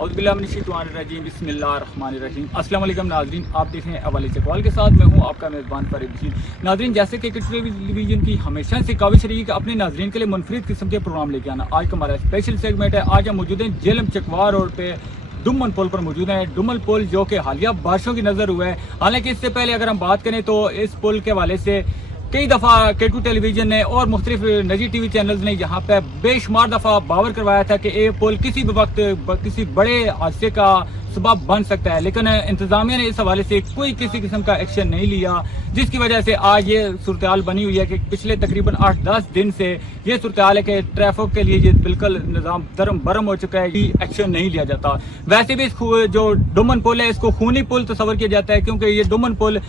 औज़ुबिल्लाहिमिनश्शैतानिर्रजीम बिस्मिल्लाहिर्रहमानिर्रहीम। अस्सलाम वालेकुम नाज़रीन, आप देख रहे हैं अव्वल चकवाल के साथ मैं हूं आपका मेज़बान फ़रीद बशीर। नाज़रीन, जैसे कि टेलीविज़न की हमेशा से काविश रही है कि अपने नाज़रीन के लिए मुनफरिद किस्म के प्रोग्राम लेके आना। आज का हमारा स्पेशल सेगमेंट है। आज हम मौजूद हैं जेहलम चकवाल रोड पे डुमन पुल पर मौजूद है। डुमन पुल जो कि हालिया बारिशों की नज़र हुआ है। हालांकि इससे पहले अगर हम बात करें तो इस पुल के हवाले से कई दफ़ा K2 टेलीविजन ने और मुख्तलिफ निजी टीवी चैनल्स ने यहाँ पे बेशुमार दफ़ा बावर करवाया था कि ये पुल किसी भी वक्त किसी बड़े हादसे का सबब बन सकता है, लेकिन इंतजामिया ने इस हवाले से कोई किसी किस्म का एक्शन नहीं लिया, जिसकी वजह से आज ये सूरत हाल बनी हुई है कि पिछले तकरीबन 8-10 दिन से ये सूरत हाल है कि ट्रैफिक के लिए ये बिल्कुल निज़ाम दरम बरम हो चुका है, एक्शन नहीं लिया जाता। वैसे भी जो डुमन पुल है इसको खूनी पुल तस्वर किया जाता है, क्योंकि ये डुमन पुल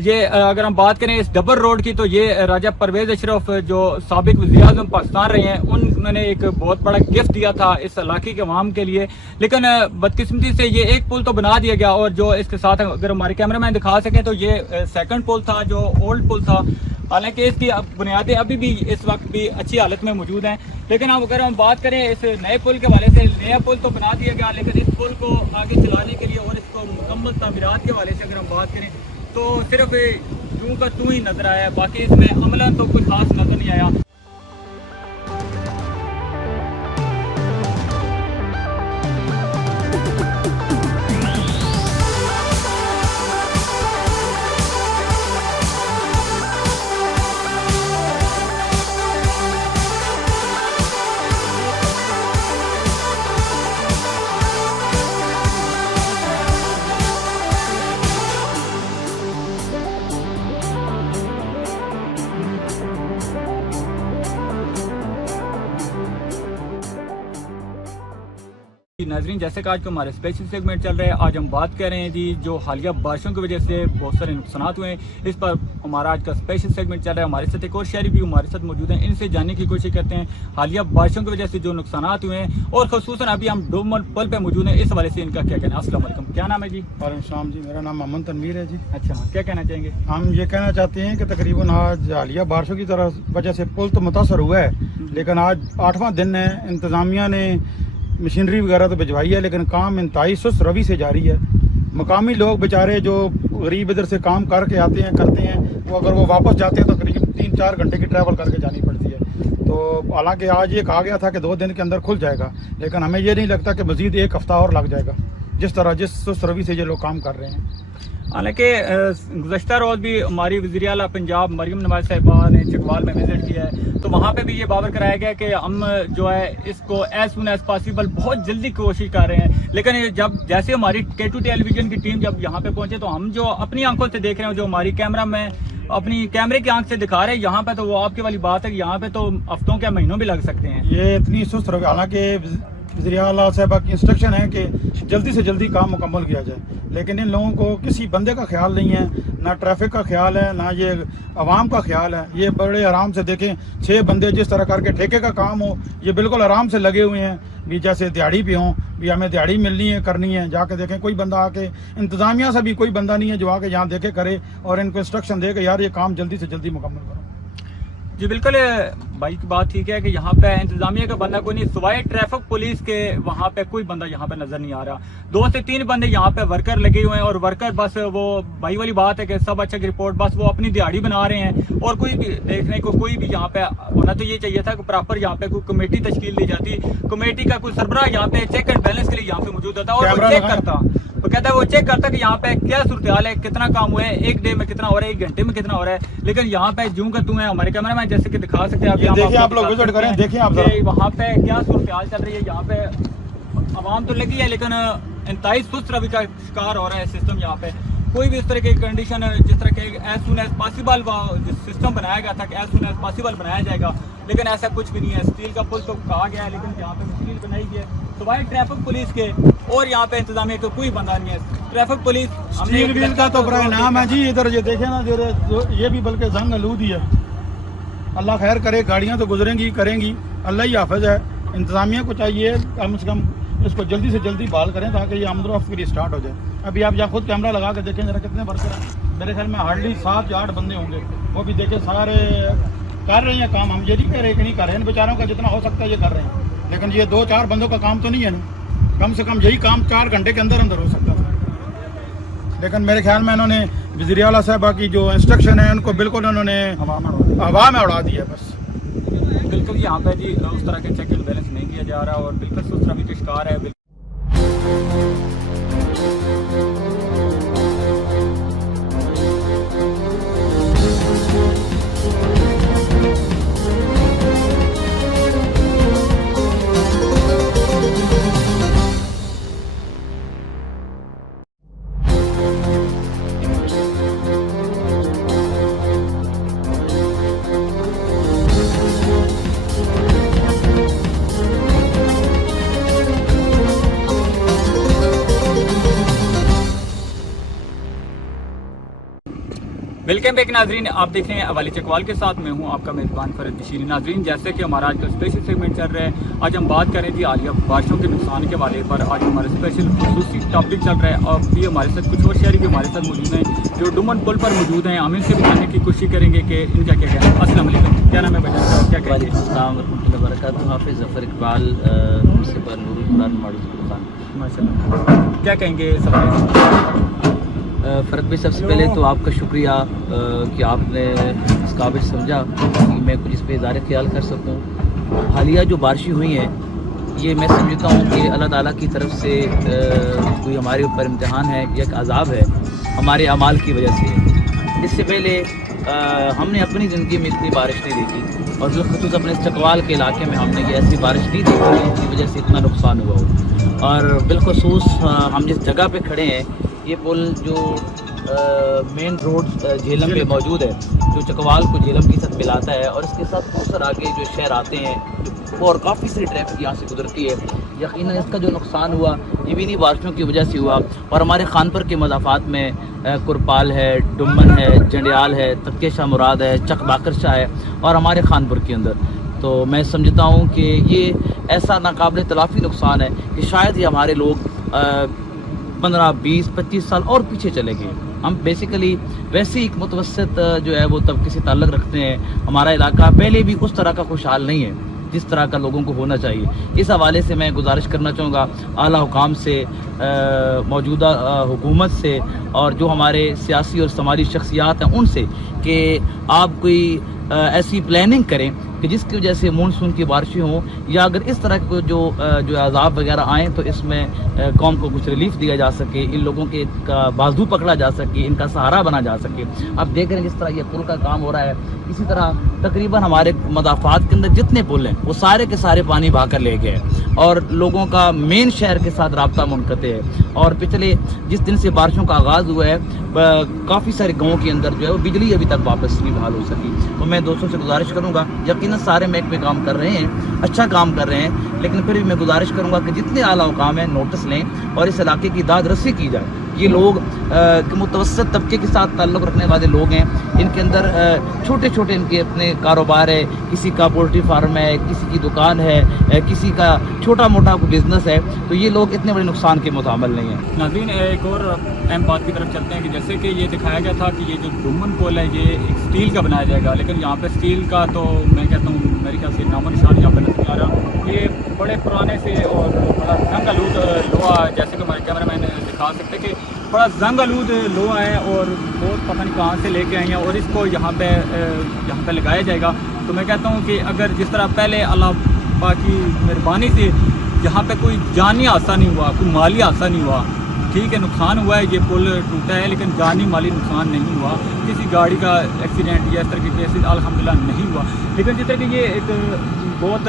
ये अगर हम बात करें इस डबल रोड की तो ये राजा परवेज अशरफ जो साबिक वज़ीर-ए-आज़म पाकिस्तान रहे हैं उन्होंने एक बहुत बड़ा गिफ्ट दिया था इस इलाके के अवाम के लिए, लेकिन बदकिस्मती से ये एक पुल तो बना दिया गया और जो इसके साथ अगर हमारे कैमरा मैन दिखा सकें तो ये सेकंड पुल था जो ओल्ड पुल था। हालांकि इसकी बुनियादें अभी भी इस वक्त भी अच्छी हालत में मौजूद हैं, लेकिन अगर हम बात करें इस नए पुल के हवाले से, नया पुल तो बना दिया गया लेकिन इस पुल को आगे चलाने के लिए और इसको मुकम्मल तामीरात के हवाले से अगर हम बात करें तो सिर्फ यूं का तू ही नजर आया, बाकी इसमें अमलन तो कुछ खास नजर नहीं आया। नाज़रीन, जैसे कि आज को हमारे स्पेशल सेगमेंट चल रहा है, आज हम बात कर रहे हैं जी जो हालिया बारिशों की वजह से बहुत सारे नुकसान हुए हैं, इस पर हमारा आज का स्पेशल सेगमेंट चल रहा है। हमारे साथ एक और शहरी भी हमारे साथ मौजूद हैं, इनसे जानने की कोशिश करते हैं हालिया बारिशों की वजह से जो नुकसान हुए हैं और खसूसन अभी हम डुमन पुल पे मौजूद हैं, इस हवाले से इनका क्या कहना है। अस्सलाम वालेकुम, क्या नाम है जी? वालेकुम सलाम जी, मेरा नाम अमन तनवीर है जी। अच्छा, क्या कहना चाहेंगे? हम ये कहना चाहते हैं कि तकरीबन आज हालिया बारिशों की वजह से पुल तो मुतासर हुआ है, लेकिन आज 8वां दिन है। इंतज़ामिया ने मशीनरी वगैरह तो भिजवाई है, लेकिन काम इंतहाई सुस्त रवि से जारी है। मकामी लोग बेचारे जो गरीब इधर से काम करके आते हैं करते हैं, वो अगर वो वापस जाते हैं तो करीब 3-4 घंटे की ट्रैवल करके जानी पड़ती है। तो हालांकि आज ये कहा गया था कि 2 दिन के अंदर खुल जाएगा, लेकिन हमें ये नहीं लगता कि मज़ीद 1 हफ्ता और लग जाएगा, जिस सुस्त रवि से ये लोग काम कर रहे हैं। हालांकि गुज़श्ता रोज़ भी हमारी वज़ीर आला पंजाब मरियम नवाज़ साहिबा ने चकवाल में विजिट किया है, तो वहाँ पे भी ये बावर कराया गया कि हम जो है इसको एज सुन एज पॉसिबल बहुत जल्दी कोशिश कर रहे हैं। लेकिन जब जैसे हमारी K2 टेलीविज़न की टीम जब यहाँ पे पहुँचे तो हम जो अपनी आंखों से देख रहे हैं, जो हमारी कैमरा में अपनी कैमरे की आंख से दिखा रहे हैं यहाँ पे, तो वो आपके वाली बात है कि यहाँ पे तो हफ्तों के महीनों भी लग सकते हैं। ये इतनी सुस्त रवि, हालांकि वज़ीर आला साहिबा की इंस्ट्रक्शन है कि जल्दी से जल्दी काम मुकम्मल किया जाए, लेकिन इन लोगों को किसी बंदे का ख्याल नहीं है, ना ट्रैफिक का ख्याल है, ना ये आवाम का ख्याल है। ये बड़े आराम से देखें, 6 बंदे जिस तरह करके ठेके का काम हो, ये बिल्कुल आराम से लगे हुए हैं भी जैसे दिहाड़ी पे हों, भी हमें दिहाड़ी मिलनी है करनी है। जाके देखें, कोई बंदा आके इंतज़ामिया से भी कोई बंदा नहीं है जो आके यहाँ देखे करे और इनको इंस्ट्रक्शन दे कि यार ये काम जल्दी से जल्दी मुकम्मल करो। जी बिल्कुल, भाई की बात ठीक है कि यहाँ पे इंतजामिया का बंदा कोई नहीं, सिवाय ट्रैफिक पुलिस के वहाँ पे कोई बंदा यहाँ पे नजर नहीं आ रहा। 2 से 3 बंदे यहाँ पे वर्कर लगे हुए हैं और वर्कर बस वो भाई वाली बात है कि सब अच्छा की रिपोर्ट, बस वो अपनी दिहाड़ी बना रहे हैं और कोई भी देखने को कोई भी यहाँ पे होना तो ये चाहिए था कि प्रॉपर यहाँ पे कोई कमेटी तश्कील दी जाती, कमेटी का कोई सरबराह यहाँ पे चेक एंड बैलेंस के लिए यहाँ पे मौजूद होता और वो चेक करता, वो कहता है वो चेक करता कि यहाँ पे क्या सूरत हाल है, कितना काम हुआ है, 1 डे में कितना हो रहा है, 1 घंटे में कितना हो रहा है। लेकिन यहाँ पे जूं का तू है, हमारे कैमरा मैन जैसे कि दिखा सकते हैं आप लोग विजिट करें, देखिए आप वहाँ पे क्या सूरत हाल चल रही है। यहाँ पे आवाम तो लगी है लेकिन इंतहाई सुस्त रवि का शिकार हो रहा है सिस्टम। यहाँ पे कोई भी इस तरह की कंडीशन जिस तरह के as soon as possible system बनाया गया था कि एज सुन एज पॉसिबल बनाया जाएगा, लेकिन ऐसा कुछ भी नहीं है। स्टील का पुल तो कहा गया है, लेकिन यहाँ पे स्टील बनाई गई है सिवाय ट्रैफिक पुलिस के और यहाँ पे इंतजामिया का कोई बंदा नहीं है। ट्रैफिक पुलिस हमने का तो बड़ा नाम है जी। इधर ये देखे ना, ये भी बल्कि जंग आलूद ही है। अल्लाह खैर करे, गाड़ियाँ तो गुजरेंगी करेंगी, अल्लाह ही हाफिज है। इंतजामिया को चाहिए कम से कम इसको जल्दी से जल्दी बहाल करें ताकि ये आमदोरफ्त के लिए स्टार्ट हो जाए। अभी आप यहाँ खुद कैमरा लगा के देखें जरा कितने वर्कर हैं, मेरे ख्याल में हार्डली 7 या 8 बंदे होंगे। वो भी देखे सारे कर रहे हैं काम। हम ये नहीं कह रहे कि नहीं कर रहे हैं, बेचारों का जितना हो सकता है ये कर रहे हैं, लेकिन ये 2-4 बंदों का काम तो नहीं है। नहीं कम से कम यही काम 4 घंटे के अंदर अंदर हो सकता था, लेकिन मेरे ख्याल में इन्होंने वज़ीर आला साहबा की जो इंस्ट्रक्शन है उनको बिल्कुल उन्होंने हवा में उड़ा दिया बस। बिल्कुल यहाँ पे जी उस तरह के चेक एंड बैलेंस नहीं किया जा रहा और बिल्कुल सुस्त रवि का शिकार है। वेलकम बैक नाजरीन, आप देख रहे हैं अवाली चकवाल के साथ मैं हूं आपका मेज़बान फरद बशीर। नाजरीन, जैसे कि हमारा आज का स्पेशल सेगमेंट चल रहा है, आज हम बात करें थी आलिया बारिशों के नुकसान के हवाले पर। आज हमारा स्पेशल खुसूसी टॉपिक चल रहा है और भी हमारे साथ कुछ और शहरी भी हमारे साथ मौजूद हैं जो डुमन पुल पर मौजूद हैं। हम इनसे भी जानने की कोशिश करेंगे कि इनका क्या कहना है। अस्सलाम वालेकुम, क्या नाम है बजाज साहब, क्या कहेंगे? Hafiz Zafar Iqbal principal Noorul Quran model school Khan. माशाल्लाह, क्या कहेंगे सवाल? फ़रद भाई, सबसे पहले तो आपका शुक्रिया कि आपने इस काबिल समझा कि मैं कुछ इस पर इज़हार ख्याल कर सकूँ। हालिया जो बारिशें हुई हैं ये मैं समझता हूँ कि अल्लाह ताला की तरफ से कोई हमारे ऊपर इम्तिहान है या एक अज़ाब है हमारे अमाल की वजह से। इससे पहले हमने अपनी ज़िंदगी में इतनी बारिश नहीं देखी और बिलखुसूस अपने चकवाल के इलाके में हमने ये ऐसी बारिश नहीं देखी जिसकी वजह से इतना नुकसान हुआ हो। और बिलखुसूस हम जिस जगह पे खड़े हैं ये पुल जो मेन रोड झेलम पे मौजूद है, जो चकवाल को झेलम के साथ मिलाता है और इसके साथ बहुत सारे आगे जो शहर आते हैं और काफ़ी सारी ट्रैफिक यहाँ से गुजरती है। यकीनन इसका जो नुकसान हुआ ये भी नहीं बारिशों की वजह से हुआ। और हमारे खानपुर के मज़ाफ़ात में कुरपाल है, डुमन है, जंडियाल है, तक्के शाह मुराद है, चक बाकर शाह है और हमारे खानपुर के अंदर। तो मैं समझता हूँ कि ये ऐसा नाकाबिल तलाफ़ी नुकसान है कि शायद ये हमारे लोग 15, 20, 25 साल और पीछे चले गए। हम बेसिकली वैसे ही एक मुतवस्सित जो है वो तबके से ताल्लुक़ रखते हैं। हमारा इलाका पहले भी उस तरह का खुशहाल नहीं है जिस तरह का लोगों को होना चाहिए। इस हवाले से मैं गुजारिश करना चाहूँगा आला हुकाम से, मौजूदा हुकूमत से और जो हमारे सियासी और समाजी शख्सियात हैं उनसे कि आप कोई ऐसी प्लानिंग करें कि जिसकी वजह से मानसून की बारिशें हों या अगर इस तरह के जो अज़ाब वगैरह आएँ तो इसमें कौम को कुछ रिलीफ दिया जा सके, इन लोगों के का बाजू पकड़ा जा सके, इनका सहारा बना जा सके। आप देख रहे हैं जिस तरह ये पुल का काम हो रहा है, इसी तरह तकरीबन हमारे मदाफ़ात के अंदर जितने पुल हैं वो सारे के सारे पानी बहा कर ले गए और लोगों का मेन शहर के साथ रब्ता मुनक़ते है। और पिछले जिस दिन से बारिशों का आगाज़ हुआ है काफ़ी सारे गाँवों के अंदर जो है वो बिजली अभी तक वापस नहीं बहाल हो सकी। तो मैं दोस्तों से गुजारिश करूँगा, यकीनन सारे महकमे काम कर रहे हैं, अच्छा काम कर रहे हैं, लेकिन फिर भी मैं गुजारिश करूँगा कि जितने आला हुकाम हैं नोटिस लें और इस इलाके की दाद रसी की जाए। ये लोग मुतवस्सित तबके के साथ ताल्लुक़ रखने वाले लोग हैं, इनके अंदर छोटे छोटे इनके अपने कारोबार है, किसी का पोल्ट्री फार्म है, किसी की दुकान है, किसी का छोटा मोटा बिजनेस है, तो ये लोग इतने बड़े नुकसान के मुताबिल नहीं हैं। नाज़रीन, एक और अहम बात की तरफ चलते हैं कि जैसे कि ये दिखाया गया था कि ये जो डुमन पुल है ये एक स्टील का बनाया जाएगा, लेकिन यहाँ पे स्टील का तो मैं कहता हूँ मेरे ख्याल से नामो निशान यहाँ पर नजर आ रहा। ये बड़े पुराने से और बड़ा जंग आलूद लोहा, जैसे कि हमारे कैमरा मैन दिखा सकते हैं कि बड़ा जंग आलूद लोहा है और बहुत पता नहीं कहाँ से लेके आई हैं और इसको यहाँ पे लगाया जाएगा। तो मैं कहता हूँ कि अगर जिस तरह पहले अल्लाह पाक की मेहरबानी से यहाँ पे कोई जानी हादसा नहीं हुआ, कोई माली हादसा नहीं हुआ, ठीक है नुकसान हुआ है, ये पुल टूटा है, लेकिन जानी माली नुकसान नहीं हुआ, किसी गाड़ी का एक्सीडेंट या इस तरह के केसेस अल्हम्दुलिल्लाह नहीं हुआ। लेकिन जिस तरह कि ये एक बहुत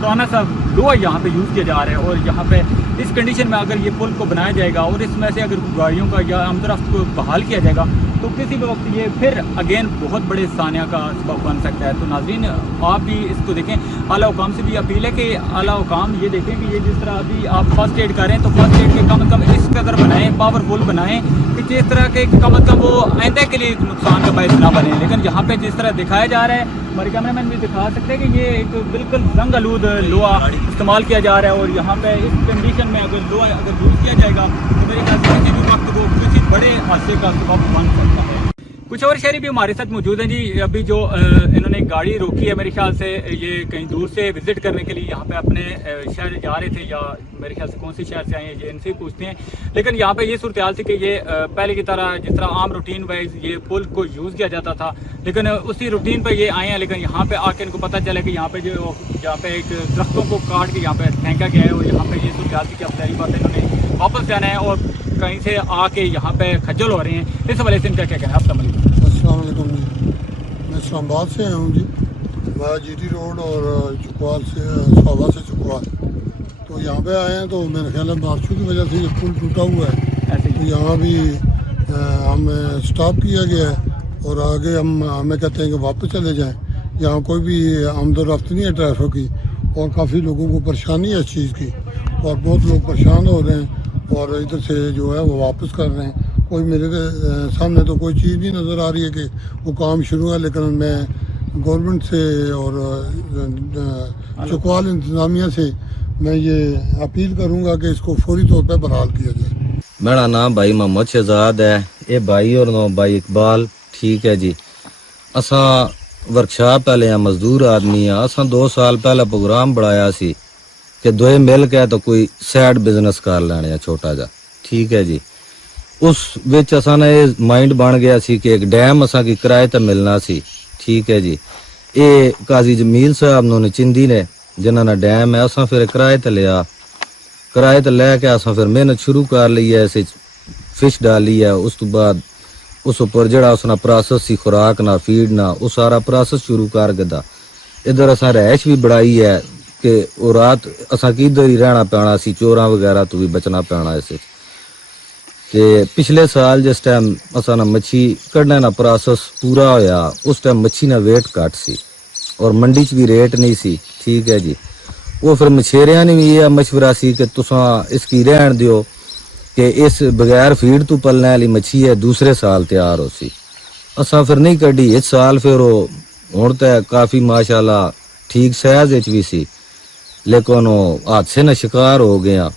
पुराना सा लोहा यहाँ पे यूज़ किया जा रहा है और यहाँ पे इस कंडीशन में अगर ये पुल को बनाया जाएगा और इसमें से अगर गाड़ियों का या आमदरफ्त को बहाल किया जाएगा तो किसी भी वक्त ये फिर अगेन बहुत बड़े सानिया का सबब बन सकता है। तो नाज़रीन, आप भी इसको देखें, आला हुकाम से भी अपील है कि आला हुकाम ये देखें कि ये जिस तरह अभी आप फर्स्ट एड कर रहे हैं तो फर्स्ट एड के कम से कम इस कदर बनाएं, पावरफुल बनाएं कि जिस तरह के कम से कम वो आइंदा के लिए नुकसान का बायस ना बने। लेकिन यहाँ पे जिस तरह दिखाया जा रहा है, हमारे कैमरा मैन भी दिखा सकते हैं कि ये एक बिल्कुल जंग आलूद लोहा इस्तेमाल किया जा रहा है और यहाँ पे इस कंडीशन में अगर लोहा अगर यूज़ किया जाएगा तो मेरे ख्याल से किसी भी वक्त वो किसी बड़े हादसे का सबब बन सकता है। कुछ और शहरी भी हमारे साथ मौजूद हैं जी। अभी जो इन्होंने गाड़ी रोकी है, मेरे ख्याल से ये कहीं दूर से विजिट करने के लिए यहाँ पे अपने शहर जा रहे थे, या मेरे ख्याल से कौन से शहर से आए हैं ये इनसे ही पूछते हैं। लेकिन यहाँ पे ये सूरत हाल थी कि ये पहले की तरह जिस तरह आम रूटीन वाइज ये पुल को यूज़ किया जाता था, लेकिन उसी रूटीन पर ये आए हैं। लेकिन यहाँ पे आके इनको पता चला कि यहाँ पे जो यहाँ पे एक दरख्तों को काट के यहाँ पे फेंका गया है, और यहाँ पे ये सूरत हाल थी कि अब सारी बात इन्होंने वापस जाना है और कहीं से आके यहाँ पे खज्जल हो रहे हैं। इस हवाले से इनका क्या कहना है? अस्सलाम वालेकुम। अस्सलाम वालेकुम जी, मैं इस्लामाबाद से आया हूँ जी। मैं जीटी रोड और चुकवाल से स्वाबा से चुकवाल, तो यहाँ पे आए हैं। तो मेरे ख्याल में बारिशों की वजह से ये पुल टूटा हुआ है, तो यहाँ भी हमें स्टॉप किया गया है और आगे हमें कहते हैं कि वापस चले जाएं। यहाँ कोई भी आमदोरफ्त नहीं है ट्रैफिक की, और काफ़ी लोगों को परेशानी है इस चीज़ की, और बहुत लोग परेशान हो रहे हैं और इधर से जो है वो वापस कर रहे हैं। कोई मेरे सामने तो कोई चीज़ नहीं नज़र आ रही है कि वो काम शुरू है, लेकिन मैं गवर्नमेंट से और चुकवाल इंतज़ामिया से मैं ये अपील करूँगा कि इसको फौरी तौर पर बहाल किया जाए। मेरा नाम भाई मोहम्मद शहजाद है, ये भाई और नो भाई इकबाल। ठीक है जी, असा वर्कशॉप पहले हैं, मजदूर आदमी है। असा 2 साल पहले प्रोग्राम बनाया सी कि दोए मिल के तो कोई सैड बिजनेस कर लेने छोटा जा। ठीक है जी, उस विच असा ने माइंड बन गया सी कि एक डैम असा की किराए ते मिलना सी। ठीक है जी, ये काजी जमील साहब ने चिंदी ने जिन्होंने डैम है, असा फिर किराए ते लिया। किराए ते लैके असा फिर मेहनत शुरू कर ली है, इस फिश डाली है। उस तो बाद उस उपर जड़ा उसना प्रोसेस सी, खुराक ना फीड ना, वो सारा प्रोसेस शुरू कर गदा। इधर असा रैश भी बढ़ाई है कि वो रात असा की इधर ही रहना पैना सी, चोरां वगैरह तो भी बचना पैना इस। ते पिछले साल जिस टाइम असा ना मच्छी कढ़ने ना प्रोसेस पूरा होया, उस टाइम मच्छी ना वेट घट सी और मंडी च भी रेट नहीं सी। ठीक है जी, वो फिर मछेरिया ने भी ये मशवरा सी कि तुसा इसकी रहन दियो कि इस बगैर फीड तो पलने वाली मच्छी है, दूसरे साल तैयार हो सी। असा फिर नहीं कढ़ी इस साल, फिर वो हुण ते काफ़ी माशाल्लाह ठीक साइज विच भी सी, लेकिन वो हादसे ना शिकार हो गया।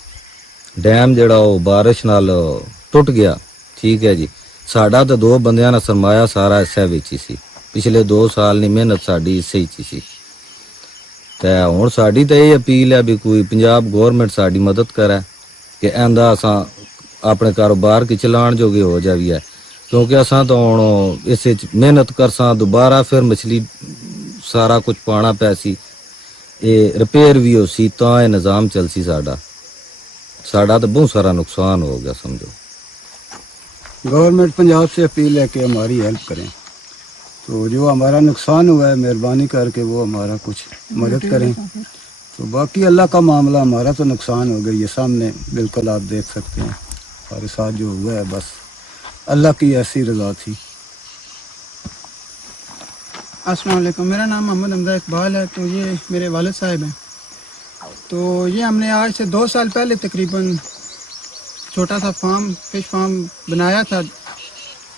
डैम जड़ा वो बारिश नाल टुट गया। ठीक है जी, साडा तो 2 बंदियां ना सरमाया सारा इसे विच ही सी। पिछले 2 साल नी मेहनत साडी इसे ही सी। ते हुण साडी तो ये अपील है भी कोई पंजाब गवर्नमेंट साडी मदद करे कि ऐंदा असा अपने कारोबार की चलान जोगे हो जाइए, क्योंकि असा तो हुण इस मेहनत करसा दोबारा फिर मछली सारा कुछ पाना पैसी, ये रिपेयर भी हो सी तो ये निज़ाम चल सी। साडा तो बहुत सारा नुकसान हो गया समझो। गवर्नमेंट पंजाब से अपील है कि हमारी हेल्प करें, तो जो हमारा नुकसान हुआ है मेहरबानी करके वो हमारा कुछ मदद करें। तो बाकी अल्लाह का मामला, हमारा तो नुकसान हो गया, ये सामने बिल्कुल आप देख सकते हैं हमारे साथ जो हुआ है, बस अल्लाह की ऐसी रज़ा थी। अस्सलाम वालेकुम, मेरा नाम मोहम्मद हमजा इकबाल है। तो ये मेरे वालिद साहब हैं। तो ये हमने आज से 2 साल पहले तकरीबन छोटा सा फिश फार्म बनाया था।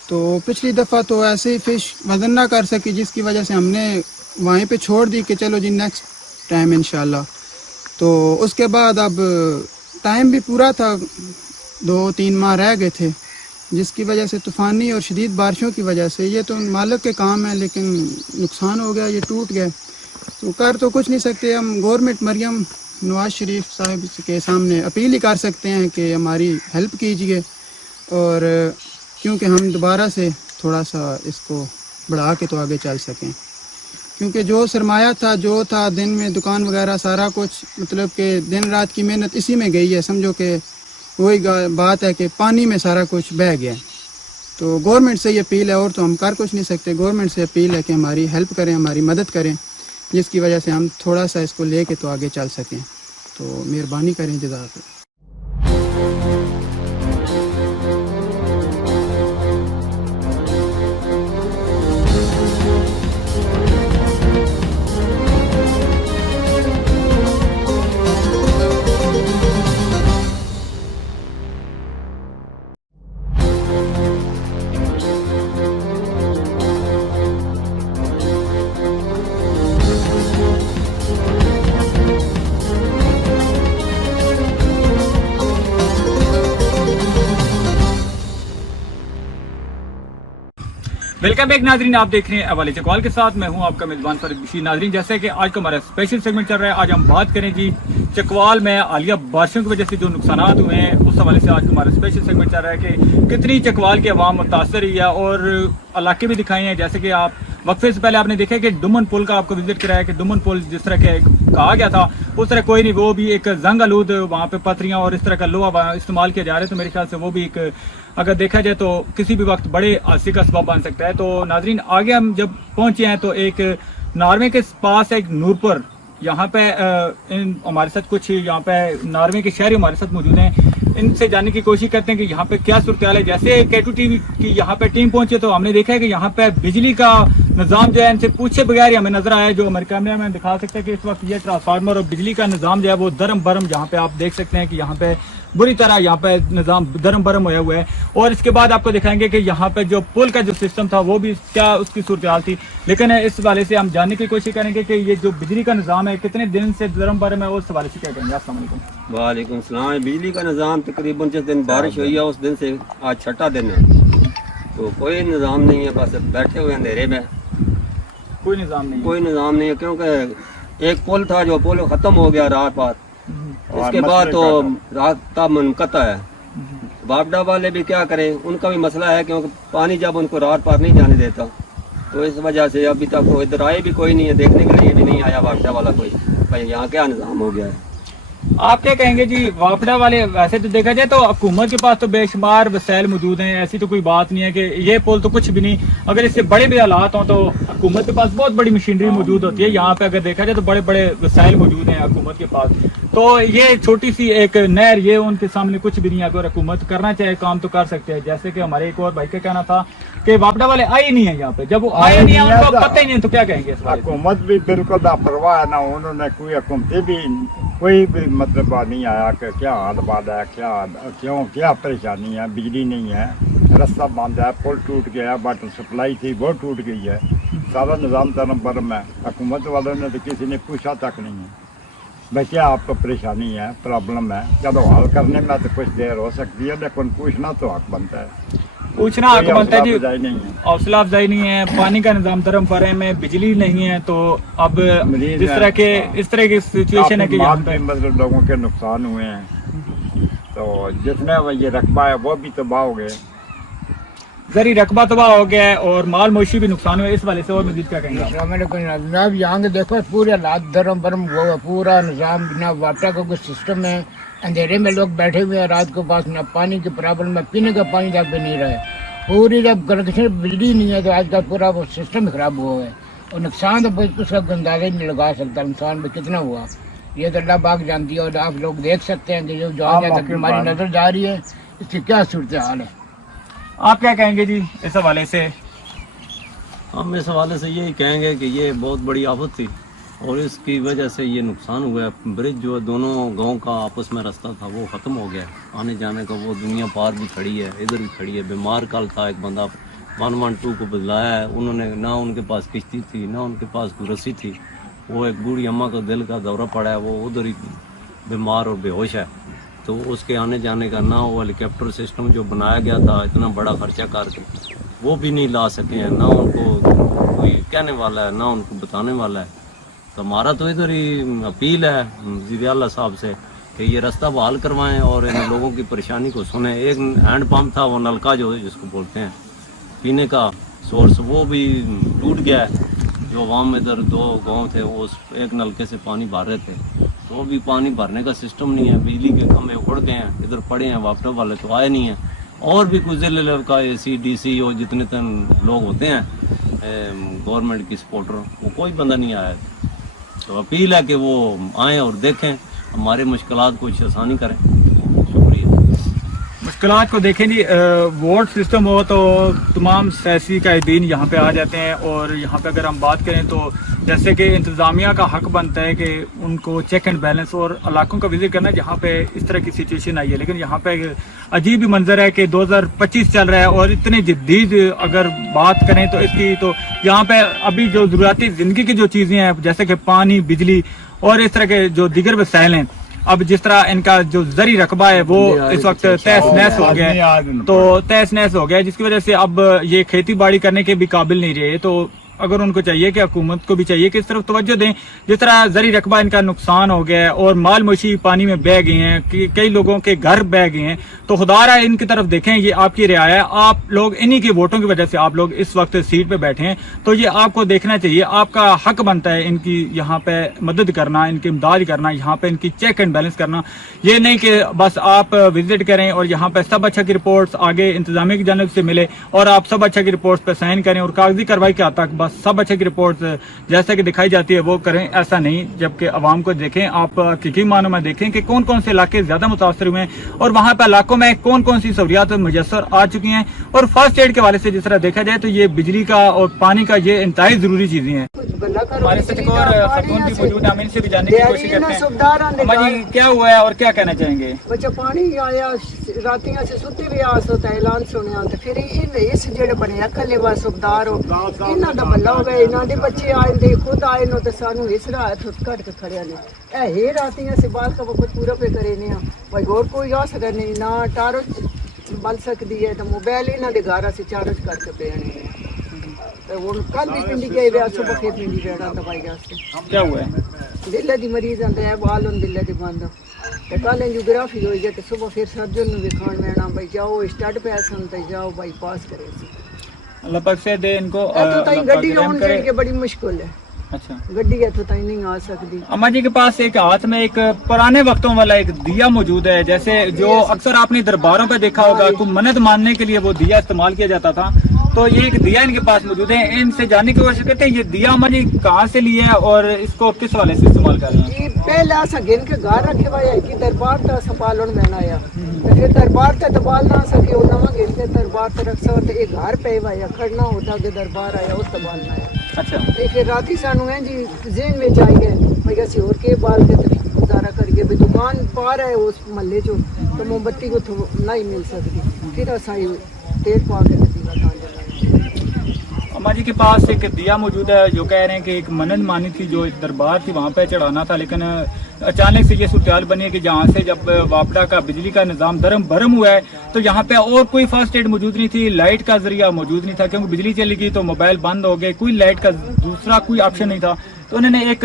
तो पिछली दफ़ा तो ऐसे ही फ़िश वज़न ना कर सकी, जिसकी वजह से हमने वहीं पे छोड़ दी कि चलो जी नेक्स्ट टाइम इंशाल्लाह। तो उसके बाद अब टाइम भी पूरा था, 2-3 माह रह गए थे, जिसकी वजह से तूफ़ानी और शदीद बारिशों की वजह से ये तो मालिक के काम है, लेकिन नुकसान हो गया, ये टूट गए। तो कर तो कुछ नहीं सकते हम। गवर्नमेंट मरियम नवाज शरीफ साहब के सामने अपील ही कर सकते हैं कि हमारी हेल्प कीजिए, और क्योंकि हम दोबारा से थोड़ा सा इसको बढ़ा के तो आगे चल सकें। क्योंकि जो सरमाया था, जो था दिन में दुकान वगैरह सारा कुछ, मतलब कि दिन रात की मेहनत इसी में गई है। समझो कि वही बात है कि पानी में सारा कुछ बह गया। तो गवर्नमेंट से ये अपील है, और तो हम कर कुछ नहीं सकते। गवर्नमेंट से अपील है कि हमारी हेल्प करें, हमारी मदद करें, जिसकी वजह से हम थोड़ा सा इसको लेके तो आगे चल सकें। तो मेहरबानी करें, जज़ाकल्लाह। वेलकम बैक नाजरीन, आप देख रहे हैं हवाले से कॉल के साथ मैं हूं आपका मेजबान फरीद बशीर। नाजरीन, जैसे कि आज का हमारा स्पेशल सेगमेंट चल रहा है, आज हम बात करें जी चकवाल में हालिया बारिशों की वजह से जो नुकसान हुए हैं, उस हवाले से आज का हमारा स्पेशल सेगमेंट चल रहा है कि कितनी चकवाल की आवाम मुतासर हुई है और इलाके भी दिखाए हैं। जैसे कि आप वक्फे से पहले आपने देखा कि डुमन पुल का आपको विजिट कराया कि डुमन पुल जिस तरह के कहा गया था उस तरह कोई नहीं, वो भी एक जंग आलूद, वहाँ पे पथरियाँ और इस तरह का लोहा इस्तेमाल किया जा रहा है। तो मेरे ख्याल से वो भी एक अगर देखा जाए तो किसी भी वक्त बड़े हादसे का सबब बन सकता है। तो नाजरीन, आगे हम जब पहुंचे हैं तो एक नॉर्वे के पास एक नूरपुर, यहाँ पे हमारे साथ कुछ यहाँ पे नॉर्वे के शहरी हमारे साथ मौजूद हैं। इनसे जानने की कोशिश करते हैं कि यहाँ पे क्या सूरत है। जैसे K2 टीवी की यहाँ पे टीम पहुंचे तो हमने देखा है कि यहाँ पे बिजली का निज़ाम जो है इनसे पूछे बगैर ही हमें नजर आया। जो हमारे कैमरे में दिखा सकते हैं कि इस वक्त ये ट्रांसफार्मर और बिजली का निज़ाम जो है वो दरम बरम, यहाँ पे आप देख सकते हैं कि यहाँ पे बुरी तरह यहाँ पे निज़ाम दरम बरम होया हुआ है। और इसके बाद आपको दिखाएंगे कि यहाँ पे जो पुल का जो सिस्टम था वो भी क्या उसकी सूरत हाल थी। लेकिन इस वाले से हम जानने की कोशिश करेंगे कि ये जो बिजली का निज़ाम है कितने दिन से दरम बरम है और इस हवाले से क्या कहेंगे। अस्सलाम वालेकुम। वालेकुम सलाम। बिजली का निज़ाम तकरीबन जिस दिन बारिश हुई है उस दिन से आज छठा दिन है, तो कोई निज़ाम नहीं है, बस बैठे हुए अंधेरे में, कोई निज़ाम नहीं, कोई निज़ाम नहीं है। क्योंकि एक पुल था, जो पुल ख़त्म हो गया रात रात, इसके बाद तो रात का मुनक़ता है। बापडा वाले भी क्या करें, उनका भी मसला है क्योंकि पानी जब उनको रात पार नहीं जाने देता, तो इस वजह से अभी तक वो इधर आए भी कोई नहीं है, देखने के लिए भी नहीं आया बापडा वाला कोई, भाई यहाँ क्या निज़ाम हो गया है। आप क्या कहेंगे जी वापडा वाले? वैसे तो देखा जाए तो हुकूमत के पास तो बेशुमार वसैल मौजूद हैं, ऐसी तो कोई बात नहीं है कि ये पुल तो कुछ भी नहीं, अगर इससे बड़े भी हालात हों तो हुकूमत के पास बहुत बड़ी मशीनरी मौजूद होती है। यहाँ पे अगर देखा जाए तो बड़े बड़े वसैल मौजूद हैं हुकूमत के पास। तो ये छोटी सी एक नहर, ये उनके सामने कुछ भी नहीं है। अगर हुकूमत करना चाहे काम तो कर सकते हैं। जैसे कि हमारे एक और भाई का कहना था कि वापडा वाले आए नहीं है यहाँ पे, जब वो आए नहीं है उनको पता ही नहीं, तो क्या कहेंगे इस बारे में? हुकूमत भी बिल्कुल लापरवाह है ना, उन्होंने कोई हुकूमती भी कोई भी मतलब नहीं आया कि क्या हाल बात है, क्या परेशानी है। बिजली नहीं है, रास्ता बंद है, पुल टूट गया, वाटर सप्लाई थी वो टूट गई है, सारा निज़ाम तरम बरम है। हुकूमत वालों ने तो किसी ने पूछा तक नहीं है भाई क्या आपको परेशानी है, प्रॉब्लम है। चलो हल करने में तो कुछ देर हो सकती है, लेकिन पूछना तो हक बनता है। पूछना हक बनता है जी, नहीं है, हौसला अफजाई नहीं है, पानी का निज़ाम धर्म पर है में, बिजली नहीं है। तो अब जिस तरह के इस तरह की सिचुएशन है कि यहाँ पे मतलब लोगों के नुकसान हुए हैं, तो जितने ये रकबा है वो भी तबाह हो गए, जरी रकबा तबाह हो गया है और माल मवेशी भी नुकसान हुए। इस वाले से और मजीद क्या कहेंगे? जनाब यहाँ के देखो पूरे हालात धर्म भरम हुआ है, पूरा निज़ाम बिना वाटर का कोई सिस्टम है, अंधेरे में लोग बैठे हुए हैं रात को पास, ना पानी की प्रॉब्लम है, पीने का पानी तक भी नहीं रहे। पूरी जब कनेक्शन बिजली नहीं है तो आज का पूरा वो सिस्टम खराब हुआ है और नुकसान तो उसका अंदाजा ही नहीं लगा सकता नुकसान में कितना हुआ, ये तो अल्लाह पाक जानती है। और आप लोग देख सकते हैं कि जो आगे तक हमारी नज़र जा रही है इसकी क्या सूरत हाल है। आप क्या कहेंगे जी इस हवाले से? हम इस हवाले से यही कहेंगे कि ये बहुत बड़ी आफत थी और इसकी वजह से ये नुकसान हुआ है। ब्रिज जो दोनों गांव का आपस में रास्ता था वो ख़त्म हो गया, आने जाने का वो दुनिया पार भी खड़ी है, इधर भी खड़ी है। बीमार कल था एक बंदा 112 को बुलाया है उन्होंने, ना उनके पास किश्ती थी ना उनके पास कोई रस्सी थी। वो एक बूढ़ी अम्मा का दिल का दौरा पड़ा है, वो उधर ही बीमार और बेहोश है, तो उसके आने जाने का ना वो हेलीकॉप्टर सिस्टम जो बनाया गया था इतना बड़ा खर्चा करके वो भी नहीं ला सके हैं, ना उनको कोई कहने वाला है ना उनको बताने वाला है। तो हमारा तो इधर ही अपील है वज़ीर आला साहब से कि ये रास्ता बहाल करवाएं और इन लोगों की परेशानी को सुने। एक हैंड पंप था, वो नलका जो है जिसको बोलते हैं पीने का सोर्स, वो भी टूट गया है। जो आवाम इधर 2 गांव थे वो उस एक नलके से पानी भर रहे थे, तो भी पानी भरने का सिस्टम नहीं है। बिजली के खंभे उखड़ गए हैं, इधर पड़े हैं, वापडा वाले तो आए नहीं हैं। और भी कुछ जिले का AC DC और जितने तन लोग होते हैं गवर्नमेंट की सपोर्टर, वो कोई बंदा नहीं आया। तो अपील है कि वो आएँ और देखें, हमारे मुश्किलात को आसानी करें। शुक्रिया। मुश्किलात को देखें जी, वोट सिस्टम हो तो तमाम सियासी कायदीन यहाँ पे आ जाते हैं और यहाँ पे अगर हम बात करें तो जैसे कि इंतज़ामिया का हक बनता है कि उनको चेक एंड बैलेंस और इलाकों का विजिट करना जहाँ पे इस तरह की सिचुएशन आई है। लेकिन यहाँ पे अजीब ही मंजर है कि 2025 चल रहा है और इतने जदीद अगर बात करें तो इसकी, तो यहाँ पे अभी जो ज़रूरती ज़िंदगी की जो चीज़ें हैं जैसे कि पानी, बिजली और इस तरह के जो दीगर वसाइल हैं अब जिस तरह इनका जो जरी रकबा है वो इस वक्त तहस नहस हो गया है, तो तहस नहस हो गया है, जिसकी वजह से अब ये खेती बाड़ी करने के भी काबिल नहीं रहे। तो अगर उनको चाहिए कि हुकूमत को भी चाहिए कि इस तरफ तवज्जो दें, जिस तरह जरी रकबा इनका नुकसान हो गया है और माल मवेशी पानी में बह गए हैं, कई लोगों के घर बह गए हैं, तो खुदारा इनकी तरफ देखें। ये आपकी रियाया है, आप लोग इन्हीं के वोटों की वजह से आप लोग इस वक्त सीट पे बैठे हैं, तो ये आपको देखना चाहिए, आपका हक बनता है इनकी यहाँ पे मदद करना, इनकी इमदाद करना, यहाँ पे इनकी चेक एंड बैलेंस करना। ये नहीं कि बस आप विजिट करें और यहाँ पे सब अच्छा की रिपोर्ट्स आगे इंतजामिया की जानिब से मिले और आप सब अच्छा की रिपोर्ट्स पे साइन करें और कागजी कार्रवाई के तक बस सब अच्छे की रिपोर्ट जैसा कि दिखाई जाती है वो करें, ऐसा नहीं। जबकि अवाम को देखें, आप हकीकी मानों में देखें कि कौन कौन से इलाके ज्यादा मुतासर हुए हैं और वहां पर इलाकों में कौन कौन सी सहूलियात मुयसर आ चुकी हैं। और फर्स्ट एड के हवाले से जिस तरह देखा जाए तो ये बिजली का और पानी का ये इंतहाई जरूरी चीजें हैं। हमारे साथ एक और खातून भी मौजूद है, हम इनसे भी जानने की कोशिश करते हैं। अम्मा जी, क्या हुआ है और क्या कहना चाहेंगे? बच्चा पानी आया रातियां से सुते भी आस होता है ऐलान सुनिया तो फिर इस जेड़े बने कले बस सुबदार हो इन्हां दा भला होवे, इन्हां दे बच्चे आए दे खुद आए नो ते सानू इस रात कट के खड़े ने ए हे रातियां से बात का वक्त पूरा पे करे ने भाई और कोई आ सके नहीं ना टारो बल सकदी है तो मोबाइल इन्हां दे घर से चार्ज करके पे ने तो वो कल भी पिंडी गए वे सुबह फिर पिंडी गया दवाई वास्ते। क्या हुआ है? दिल दी मरीज आंदे है बाल हों दिल दी बंद ते कल एंजियोग्राफी होई है ते सुबह फिर सर्जन नु दिखाण मैना भाई जाओ स्टड पे सन ते जाओ बाईपास करे सी अल्लाह पाक से दे इनको तो ताई गड्डी आउण के बड़ी मुश्किल है। अच्छा, गड्डी है तो ताई नहीं आ सकती। अम्मा जी के पास एक हाथ में एक पुराने वक्तों वाला एक दिया मौजूद है, जैसे जो अक्सर आपने दरबारों पे देखा होगा को मन्नत मानने के लिए वो दिया इस्तेमाल किया जाता था, तो ये एक दिया इनके पास मौजूद है। इनसे जानने की कोशिश करते हैं ये दिया अम्मा जी कहाँ से लिया है और इसको किस वाले से इस्तेमाल कर रहे हैं? ये पहले असा गिन के घर रखे हुआ है कि दरबार तो असा पालन में आया तो फिर दरबार ते दबाल ना सके वो नवा गिन के दरबार ते रख सो ते एक घर पे हुआ है खड़ना होता के दरबार आया उस दबाल ना आया। अच्छा, ते फिर राती सानू है जी जेन में जाई गए भाई असि और के बाल के गुजारा करिए भी दुकान पार है उस महल्ले चो तो मोमबत्ती को नहीं मिल सकती फिर असा तेल पा के दीवा अम्मा जी के पास एक दिया मौजूद है जो कह रहे हैं कि एक मन्नत मानी थी जो एक दरबार थी वहाँ पे चढ़ाना था, लेकिन अचानक से ये सूरत बनी है कि जहाँ से जब वापडा का बिजली का निज़ाम भरम हुआ है तो यहाँ पे और कोई फर्स्ट एड मौजूद नहीं थी, लाइट का जरिया मौजूद नहीं था क्योंकि बिजली चली गई तो मोबाइल बंद हो गए, कोई लाइट का दूसरा कोई ऑप्शन नहीं था। तो उन्होंने एक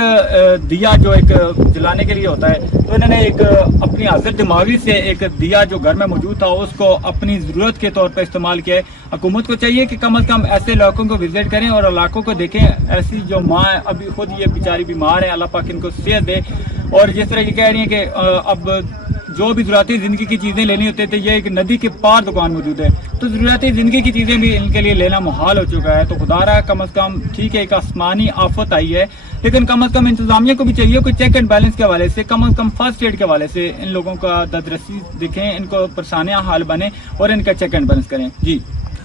दिया जो एक जलाने के लिए होता है तो उन्होंने एक अपनी हाजिर दिमागी से एक दिया जो घर में मौजूद था उसको अपनी ज़रूरत के तौर पर इस्तेमाल किया है। हुकूमत को चाहिए कि कम अज़ कम ऐसे इलाकों को विजिट करें और इलाकों को देखें। ऐसी जो माँ अभी खुद ये बेचारी बीमार है, अल्लाह पाक इनको सेहत दे। और जिस तरह ये कह रही है कि अब जो भी ज़रूरती ज़िंदगी की चीज़ें लेनी होती थी ये एक नदी के पार दुकान मौजूद है, तो ज़रूरती ज़िंदगी की चीज़ें भी इनके लिए लेना मुहाल हो चुका है। तो खुदारा कम अज़ कम ठीक है एक आसमानी आफत आई है, लेकिन कम अज़ कम इंतजामिया को भी चाहिए कोई चेक एंड बैलेंस के हवाले से, कम अज़ कम फर्स्ट एड के हवाले से इन लोगों का ददरसी देखें, इनको परेशानियाँ हाल बने और इनका चेक एंड बैलेंस करें। जी,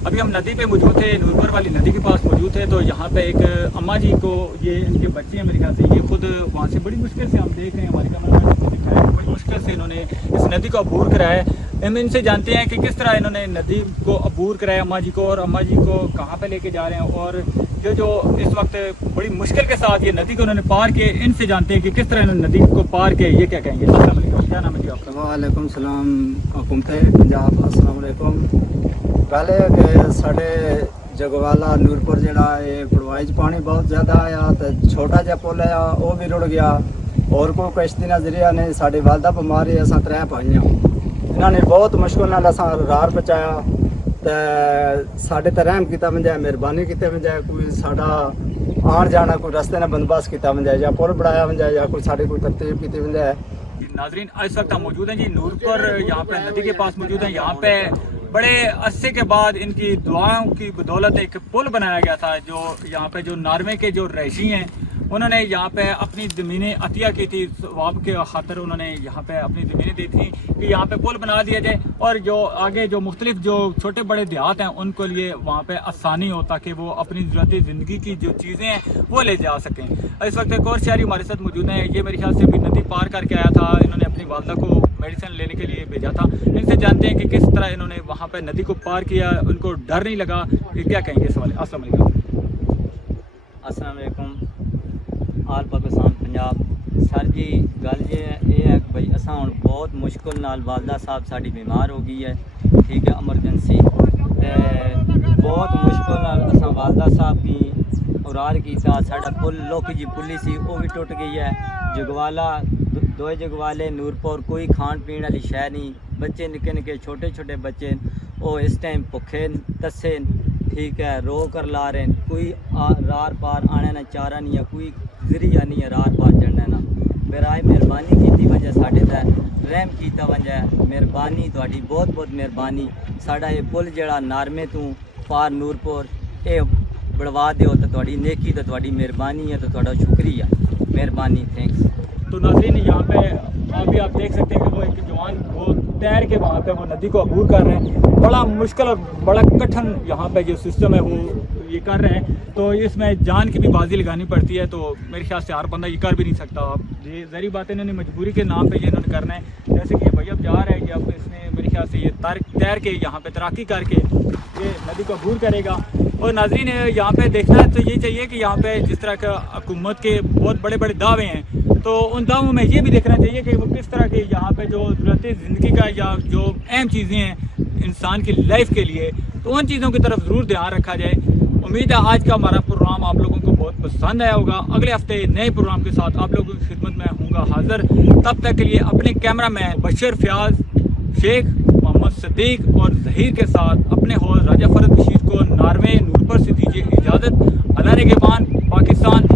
अभी हम नदी पे मौजूद थे, नूरपुर वाली नदी के पास मौजूद थे, तो यहाँ पे एक अम्मा जी को ये इनके बच्चे हैं मेरे ख्याल से, ये खुद वहाँ से बड़ी मुश्किल से हम देख रहे हैं, हमारे कैमरा मैन ने दिखाया बड़ी मुश्किल से इन्होंने इस नदी को अबूर कराया है। हम इनसे जानते हैं कि किस तरह इन्होंने नदी को अबूर कराया अम्मा जी को और अम्मा जी को कहाँ पे लेके जा रहे हैं और जो इस वक्त बड़ी मुश्किल के साथ ये नदी को उन्होंने पार किए। इनसे जानते हैं कि किस तरह इन्होंने नदी को पार किए, ये क्या कहेंगे? अस्सलाम वालेकुम, क्या नाम है जी आपका? वालेकुम सलाम, हुकूमत पंजाब अस्सलाम वालेकुम। पहले कि साढ़े जगवाला नूरपुर जड़ा है पड़वाई पानी बहुत ज़्यादा आया तो छोटा जहा पुल है वो भी रुड़ गया और कोई किश्ती ना जरिया ने साड़ी वालदा बीमार है असा त्रै पाइयां इन्होंने बहुत मुश्किल नाल असा रार पहुँचाया तो साढ़े ते रहम किया वजाए मेहरबानी की वजाए कोई साड़ा आन जाना कोई रस्ते ने बंदोबस्त किया वजाए या पुल बनाया वजाए या कोई साड़ी कोई तरतीब की वजाए। नाजरीन इस वक्त हम मौजूद हैं जी नूरपुर यहाँ पे नदी के पास मौजूद हैं। यहाँ पे बड़े अरसे के बाद इनकी दुआओं की बदौलत एक पुल बनाया गया था जो यहाँ पे जो नारवे के जो रईसी हैं उन्होंने यहाँ पे अपनी ज़मीनें अतिया की थी, सवाब के खातर उन्होंने यहाँ पे अपनी ज़मीनें दी थी कि यहाँ पे पुल बना दिया जाए और जो आगे जो मुख्तलिफ जो छोटे बड़े देहात हैं उनको लिए वहाँ पे आसानी हो ताकि वो अपनी ज़रूरती ज़िंदगी की जो चीज़ें हैं वो ले जा सकें। इस वक्त एक और शहरी हमारे साथ मौजूद हैं, ये मेरे ख्याल से भी नदी पार करके आया था, इन्होंने अपनी वालदा को मेडिसिन लेने के लिए भेजा था। इनसे जानते हैं कि किस तरह इन्होंने वहाँ पर नदी को पार किया, उनको डर नहीं लगा, क्या कहेंगे इस वाले? अस्सलाम वालेकुम। आल पाकिस्तान पंजाब सर जी गल ये है कि भाई असा हुण बहुत मुश्किल नाल वालदा साहब साड़ी बीमार हो गई है, ठीक है, एमरजेंसी बहुत मुश्किल नाल असा वालदा साहब की उरार कीता। साडा पुल लोकी जी पुली सी वो भी टुट गई है। जगवाला दो जगवाले नूरपुर कोई खान पीने वाली शै नहीं, बच्चे निके निके छोटे छोटे बच्चे वो इस टाइम भुखे तस्से, ठीक है, रो कर ला रहे हैं। कोई रार पार आने ना चारा नहीं है, कोई जरिया नहीं है रार पार चढ़ने ना। बेराए मेहरबानी की वजह साढ़े तक रहम कीता वजह मेहरबानी थोड़ी बहुत बहुत मेहरबानी। साड़ा ये पुल जड़ा नारमे तू पार नूरपुर ये बढ़वा दो तो थोड़ी नेकी तो थोड़ी मेहरबानी है, तो थोड़ा शुक्रिया मेहरबानी, थैंक्स। तो नाज़रीन यहाँ पे अभी आप देख सकते हैं कि वो एक जवान वो तैर के वहाँ पे वो नदी को अबूर कर रहे हैं। बड़ा मुश्किल और बड़ा कठिन यहाँ पे जो सिस्टम है वो ये कर रहे हैं, तो इसमें जान की भी बाजी लगानी पड़ती है। तो मेरे ख्याल से हर बंदा ये कर भी नहीं सकता। आप ये ज़री बात है, इन्होंने मजबूरी के नाम पे ये इन्होंने करना है। जैसे कि ये भैया अब जा रहे हैं, ये अब इसने मेरे ख्याल से ये तैर के यहाँ पे तैराकी करके ये नदी को अबूर करेगा। और नाज़रीन यहाँ पे देखना है तो ये चाहिए कि यहाँ पे जिस तरह का हुकूमत के बहुत बड़े बड़े दावे हैं, तो उन दावों में ये भी देखना चाहिए कि वो किस तरह के यहाँ पे जो ज़रूरत ज़िंदगी का या जो अहम चीज़ें हैं इंसान की लाइफ के लिए, तो उन चीज़ों की तरफ ज़रूर ध्यान रखा जाए। उम्मीद है आज का हमारा प्रोग्राम आप लोगों को बहुत पसंद आया होगा। अगले हफ्ते नए प्रोग्राम के साथ आप लोगों की खिदमत में होऊंगा हाजिर। तब तक के लिए अपने कैमरा मैन बशीर फयाज, शेख मोहम्मद सदीक और जहीर के साथ अपने होस्ट राजा फरद बशीर को नारवे नूरपुर से दीजिए इजाज़त। अल्लाह ने के पाकिस्तान